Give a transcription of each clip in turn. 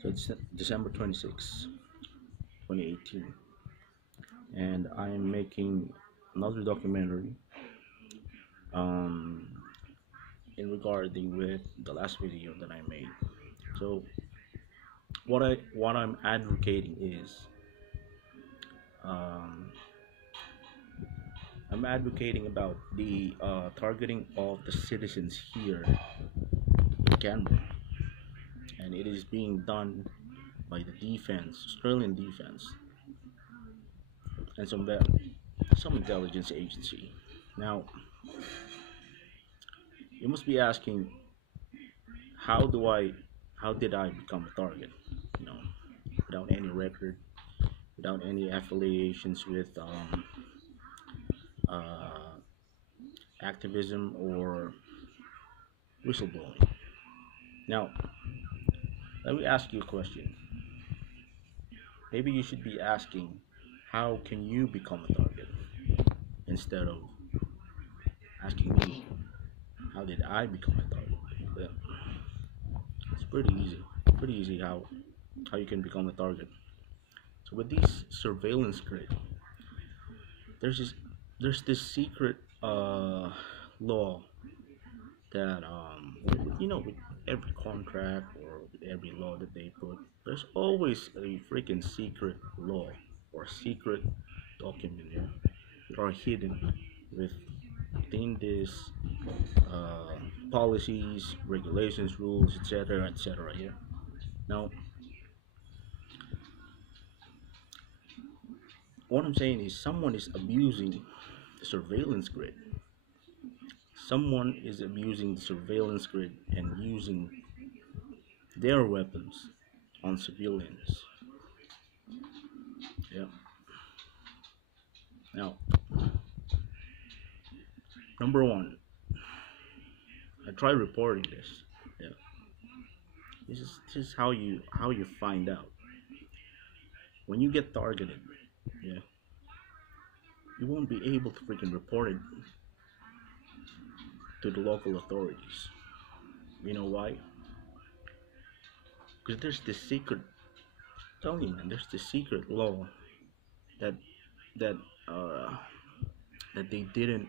So it's December 26, 2018, and I am making another documentary um, in regarding with the last video that I made. So what I'm advocating is um, I'm advocating about the targeting of the citizens here in Canberra, and it is being done by the defense, Australian defense, and some intelligence agency. Now, you must be asking, how do I, how did I become a target? You know, without any record, without any affiliations with uh, activism or whistleblowing. Now, let me ask you a question. Maybe you should be asking, how can you become a target? Instead of asking me, how did I become a target? Well, it's pretty easy. Pretty easy how you can become a target. So with these surveillance grid, there's this there's this secret law that with every contract or with every law that they put, there's always a freaking secret law or secret document, yeah, that are hidden within this uh, policies, regulations, rules, etc., etc. Yeah. Now, what I'm saying is, someone is abusing the surveillance grid. Someone is abusing the surveillance grid and using their weapons on civilians. Yeah. Now, number one, I try reporting this. Yeah. This is how you find out when you get targeted. Yeah. You won't be able to freaking report it to the local authorities. You know why? Because there's this secret. Tell you, man, there's this secret law that that uh that they didn't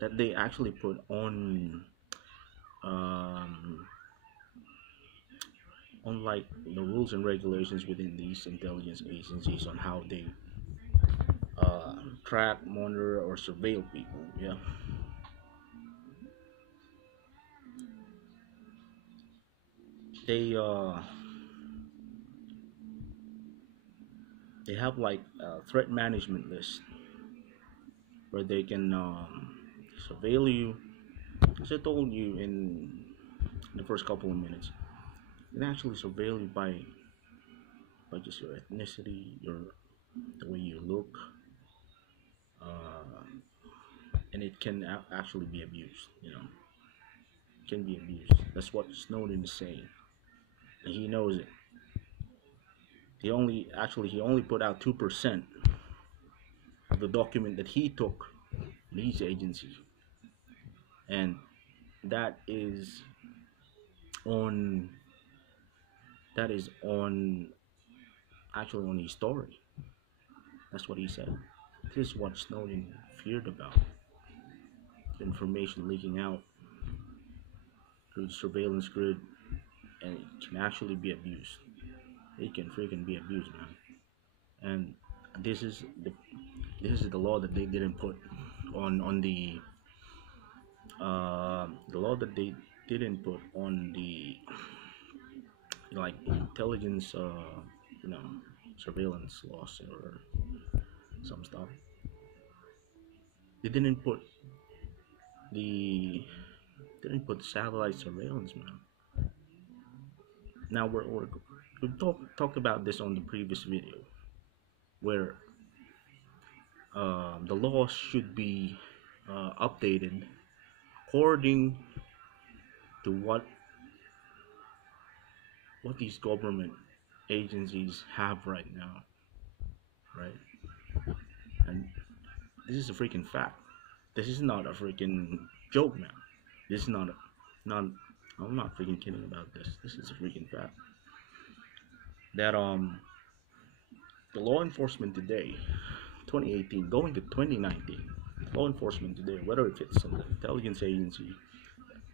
that they actually put um on like the rules and regulations within these intelligence agencies on how they track, monitor, or surveil people. Yeah, they they have like a threat management list where they can surveil you. As I told you in the first couple of minutes, they can actually surveil you by just your ethnicity, your the way you look, uh, and it can actually be abused. It can be abused. That's what Snowden is saying, and he knows it. He only put out 2% of the document that he took in his agency, and that is on that is on actually on his story. That's what he said. This is what Snowden feared about: the information leaking out through the surveillance grid, and it can actually be abused. It can freaking be abused, man. And this is the this is the law that they didn't put on the law that they didn't put on the like intelligence you know surveillance laws or some stuff. They the didn't put satellite surveillance, man. Now we talked about this on the previous video, where the laws should be updated according to what these government agencies have right now, right? And this is a freaking fact. This is not a freaking joke, man. This is not. I'm not freaking kidding about this. This is a freaking fact. that the law enforcement today, 2018 going to 2019, law enforcement today, whether if it's an intelligence agency,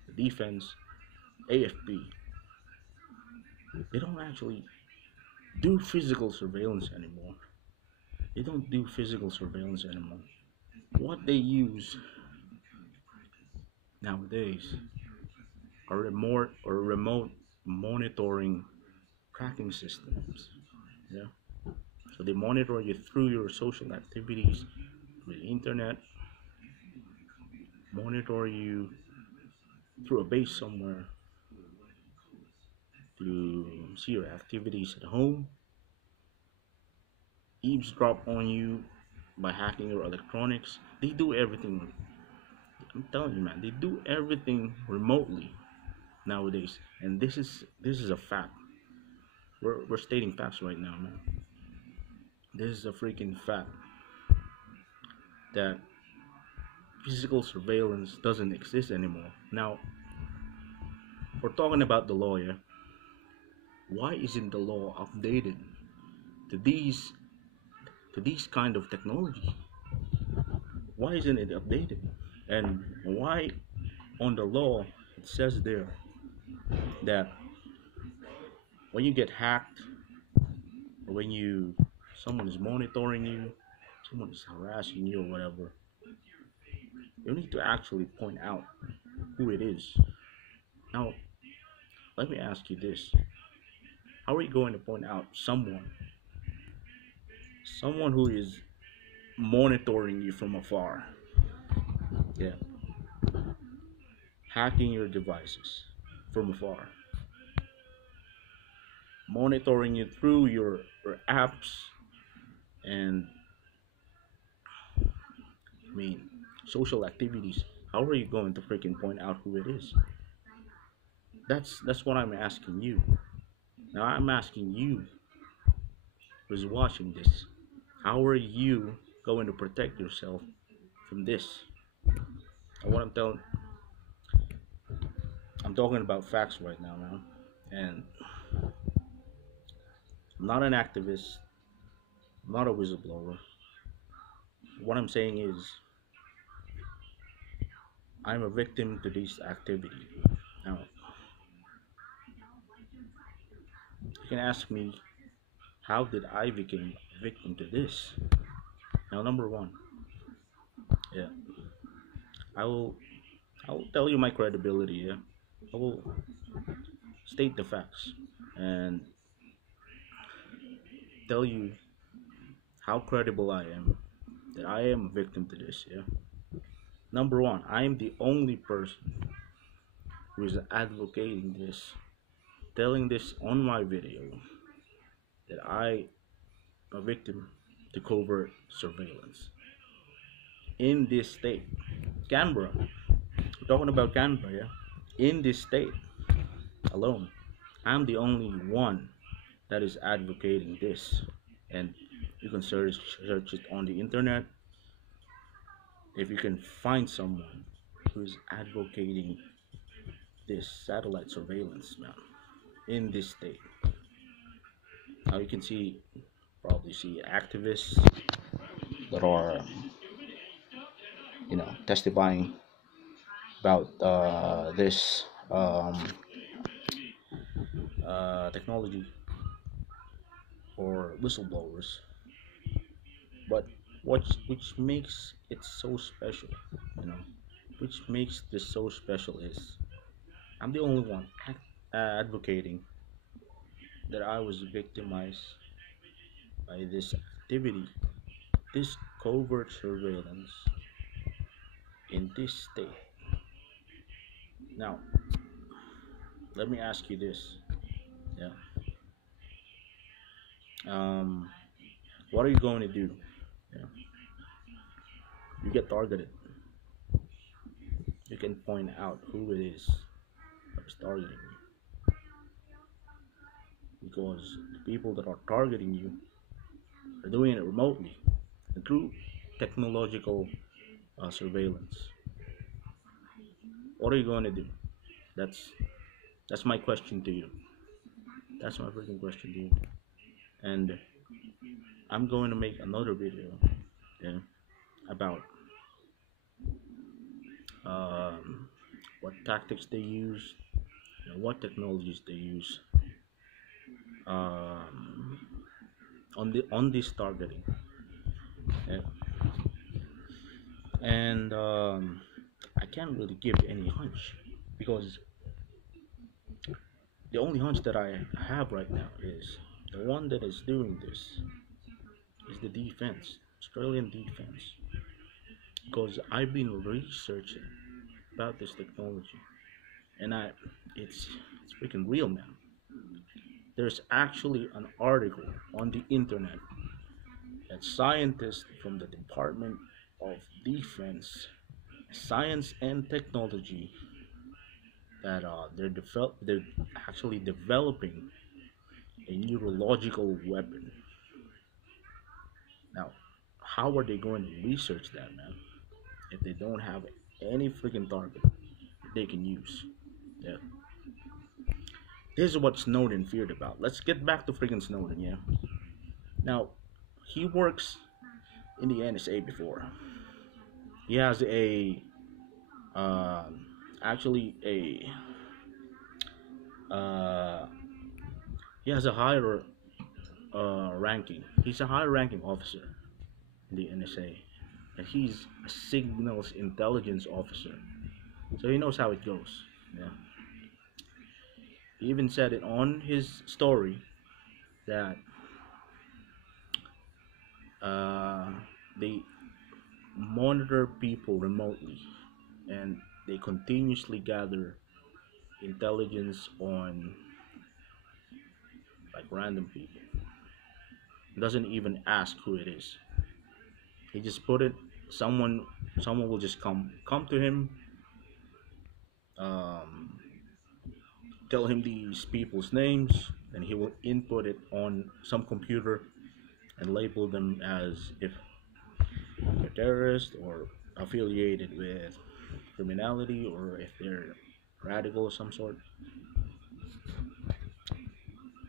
the defense, AFP, they don't actually do physical surveillance anymore. They don't do physical surveillance anymore. What they use nowadays are remote monitoring tracking systems. Yeah. So they monitor you through your social activities, through the internet, monitor you through a base somewhere, to see your activities at home, eavesdrop on you by hacking your electronics. They do everything. I'm telling you, man, they do everything remotely nowadays, and this is a fact. We're stating facts right now, man. This is a freaking fact that physical surveillance doesn't exist anymore. Now, we're talking about the law, yeah. Why isn't the law updated to these kind of technology? Why isn't it updated? And why on the law it says there that when you get hacked, or when someone is monitoring you, someone is harassing you or whatever, you need to actually point out who it is. Now, let me ask you this. How are you going to point out someone who is monitoring you from afar? Yeah, hacking your devices from afar, monitoring you through your apps and I mean social activities. How are you going to freaking point out who it is? That's what I'm asking you. Now I'm asking you who's watching this. How are you going to protect yourself from this? And what I'm talking about facts right now, man. And I'm not an activist, I'm not a whistleblower. What I'm saying is I'm a victim to this activity. Now you can ask me, how did I become a victim to this? Now number one, yeah, I will I will tell you my credibility, yeah. I will state the facts and tell you how credible I am, that I am a victim to this, yeah. Number one, I am the only person who is advocating this, telling this on my video that I am a victim to covert surveillance in this state, Canberra. We're talking about Canberra, yeah. In this state alone, I'm the only one that is advocating this, and you can search it on the internet. If you can find someone who is advocating this satellite surveillance, man, in this state. Now you can probably see activists that are, testifying about this technology, or whistleblowers. But which makes it so special, you know, which makes this so special is I'm the only one advocating that I was victimized by this activity, this covert surveillance in this state. Now, let me ask you this. Yeah. Um, what are you going to do? Yeah. You get targeted. You can point out who it is that is targeting you, because the people that are targeting you are doing it remotely and through technological surveillance. What are you going to do? That's that's my question to you. That's my freaking question to you. and I'm going to make another video, yeah, about um, what tactics they use, what technologies they use um, on this targeting, yeah. And I can't really give any hunch because the only hunch that I have right now is the one that is doing this is the defense, Australian defense, because I've been researching about this technology, and it's freaking real, man. There's actually an article on the internet that scientists from the Department of Defense, Science and Technology, that they're actually developing a neurological weapon. Now, how are they going to research that, man? If they don't have any freaking target they can use. Yeah. This is what Snowden feared about. Let's get back to freaking Snowden, yeah. Now, he works in the NSA before. He has a actually a uh, he has a higher ranking. He's a higher ranking officer in the NSA, and he's a signals intelligence officer. So he knows how it goes. Yeah. He even said it on his story that uh, they monitor people remotely and they continuously gather intelligence on like random people. Doesn't even ask who it is. He just put it. Someone will just come to him, um, tell him these people's names, and he will input it on some computer and label them as if they're terrorists or affiliated with criminality or if they're radical of some sort.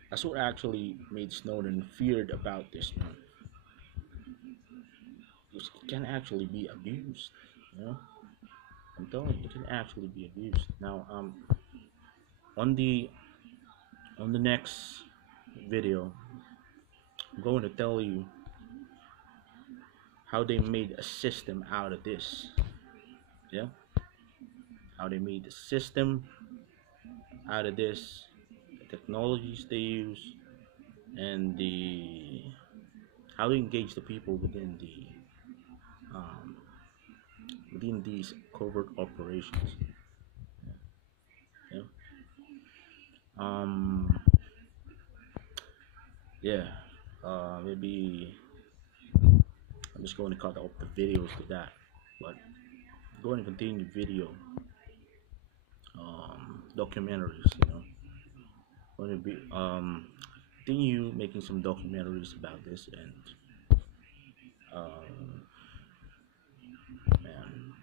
That's what actually made Snowden feared about this, man. Because it can actually be abused, you know. I'm telling you, it can actually be abused. Now, on the next video, I'm going to tell you how they made a system out of this. Yeah, how they made a system out of this, the technologies they use, and the how to engage the people um, within these covert operations. Yeah. Um. Yeah. Maybe I'm just going to cut off the videos to that, but I'm going to continue video documentaries. Going to be continue making some documentaries about this, and um, man,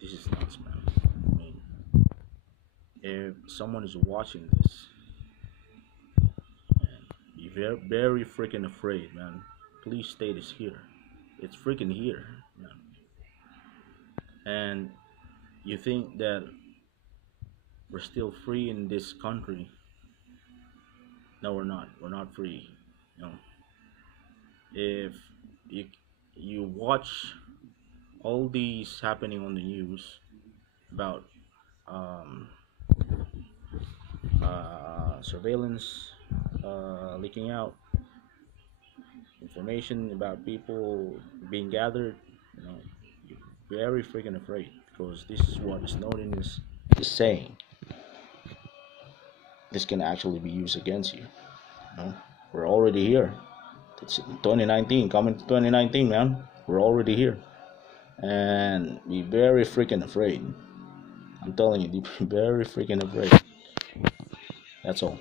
this is nuts, man. I mean, if someone is watching this, man, be very, very freaking afraid, man. Please stay this here. It's freaking here, man. And you think that we're still free in this country? No, we're not. We're not free. You know, if you watch all these happening on the news about um, surveillance leaking out, information about people being gathered, you're very freaking afraid because this is what Snowden is saying. This can actually be used against you. We're already here. It's 2019, coming to 2019, man. We're already here, and be very freaking afraid. I'm telling you, be very freaking afraid. That's all.